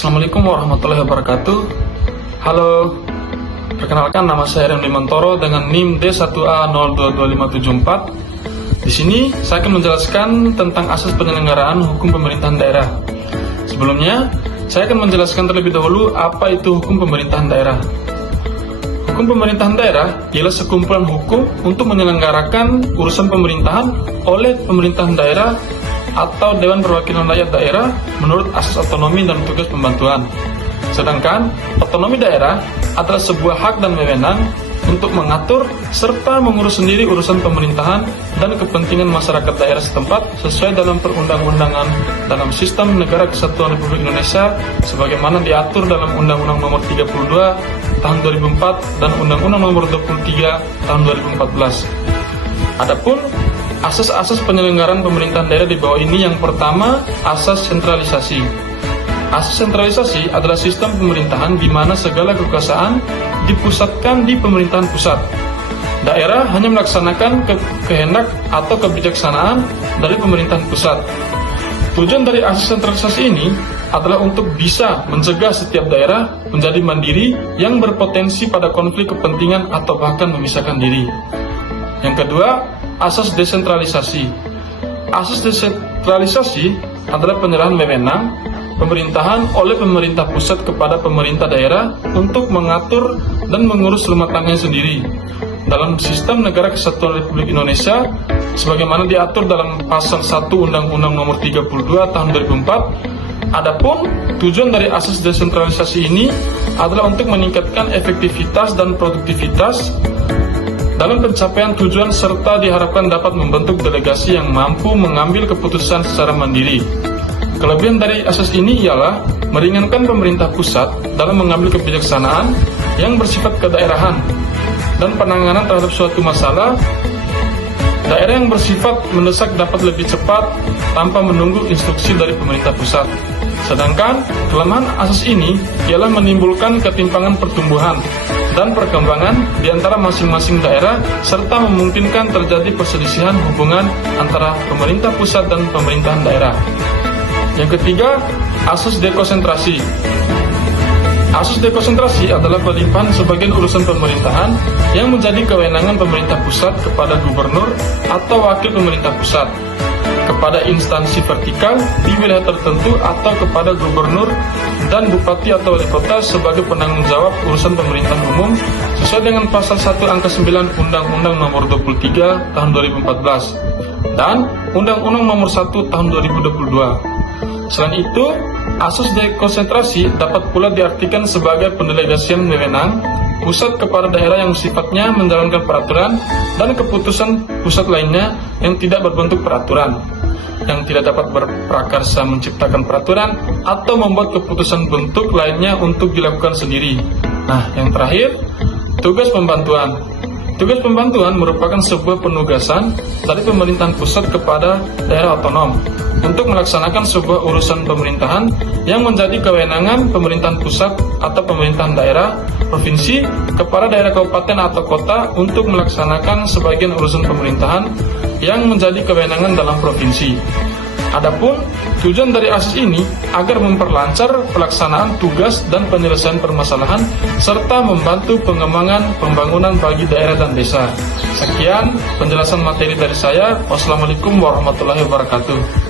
Assalamualaikum warahmatullahi wabarakatuh. Halo, perkenalkan nama saya Remdi Mantoro dengan NIM D1A022574. Di sini saya akan menjelaskan tentang asas penyelenggaraan hukum pemerintahan daerah. Sebelumnya, saya akan menjelaskan terlebih dahulu apa itu hukum pemerintahan daerah. Hukum pemerintahan daerah ialah sekumpulan hukum untuk menyelenggarakan urusan pemerintahan oleh pemerintahan daerah atau Dewan Perwakilan Rakyat Daerah menurut asas otonomi dan tugas pembantuan. Sedangkan otonomi daerah adalah sebuah hak dan wewenang untuk mengatur serta mengurus sendiri urusan pemerintahan dan kepentingan masyarakat daerah setempat sesuai dalam perundang-undangan dalam sistem Negara Kesatuan Republik Indonesia sebagaimana diatur dalam Undang-Undang Nomor 32 Tahun 2004 dan Undang-Undang Nomor 23 Tahun 2014. Adapun asas-asas penyelenggaraan pemerintahan daerah di bawah ini, yang pertama, asas sentralisasi. Asas sentralisasi adalah sistem pemerintahan di mana segala kekuasaan dipusatkan di pemerintahan pusat. Daerah hanya melaksanakan kehendak atau kebijaksanaan dari pemerintahan pusat. Tujuan dari asas sentralisasi ini adalah untuk bisa mencegah setiap daerah menjadi mandiri yang berpotensi pada konflik kepentingan atau bahkan memisahkan diri. Yang kedua, asas desentralisasi. Asas desentralisasi adalah penyerahan wewenang pemerintahan oleh pemerintah pusat kepada pemerintah daerah untuk mengatur dan mengurus rumah tangganya sendiri dalam sistem Negara Kesatuan Republik Indonesia sebagaimana diatur dalam pasal 1 Undang-Undang Nomor 32 Tahun 2004. Adapun tujuan dari asas desentralisasi ini adalah untuk meningkatkan efektivitas dan produktivitas dalam pencapaian tujuan serta diharapkan dapat membentuk delegasi yang mampu mengambil keputusan secara mandiri. Kelebihan dari asas ini ialah meringankan pemerintah pusat dalam mengambil kebijaksanaan yang bersifat kedaerahan dan penanganan terhadap suatu masalah. Daerah yang bersifat mendesak dapat lebih cepat tanpa menunggu instruksi dari pemerintah pusat. Sedangkan kelemahan asas ini ialah menimbulkan ketimpangan pertumbuhan dan perkembangan di antara masing-masing daerah serta memungkinkan terjadi perselisihan hubungan antara pemerintah pusat dan pemerintahan daerah. Yang ketiga, asas dekonsentrasi. Asas dekonsentrasi adalah pelimpahan sebagian urusan pemerintahan yang menjadi kewenangan pemerintah pusat kepada gubernur atau wakil pemerintah pusat, kepada instansi vertikal di wilayah tertentu atau kepada gubernur dan bupati atau wali kota sebagai penanggung jawab urusan pemerintahan umum sesuai dengan pasal 1 angka 9 Undang-Undang Nomor 23 Tahun 2014 dan Undang-Undang Nomor 1 Tahun 2022. Selain itu, asas dekonsentrasi dapat pula diartikan sebagai pendelegasian wewenang pusat kepada daerah yang sifatnya menjalankan peraturan dan keputusan pusat lainnya yang tidak berbentuk peraturan, yang tidak dapat berprakarsa menciptakan peraturan atau membuat keputusan bentuk lainnya untuk dilakukan sendiri. Nah, yang terakhir, tugas pembantuan. Tugas pembantuan merupakan sebuah penugasan dari pemerintahan pusat kepada daerah otonom untuk melaksanakan sebuah urusan pemerintahan yang menjadi kewenangan pemerintahan pusat atau pemerintahan daerah, provinsi, kepada daerah kabupaten atau kota untuk melaksanakan sebagian urusan pemerintahan yang menjadi kewenangan dalam provinsi. Adapun tujuan dari asas ini agar memperlancar pelaksanaan tugas dan penyelesaian permasalahan serta membantu pengembangan pembangunan bagi daerah dan desa. Sekian penjelasan materi dari saya. Wassalamualaikum warahmatullahi wabarakatuh.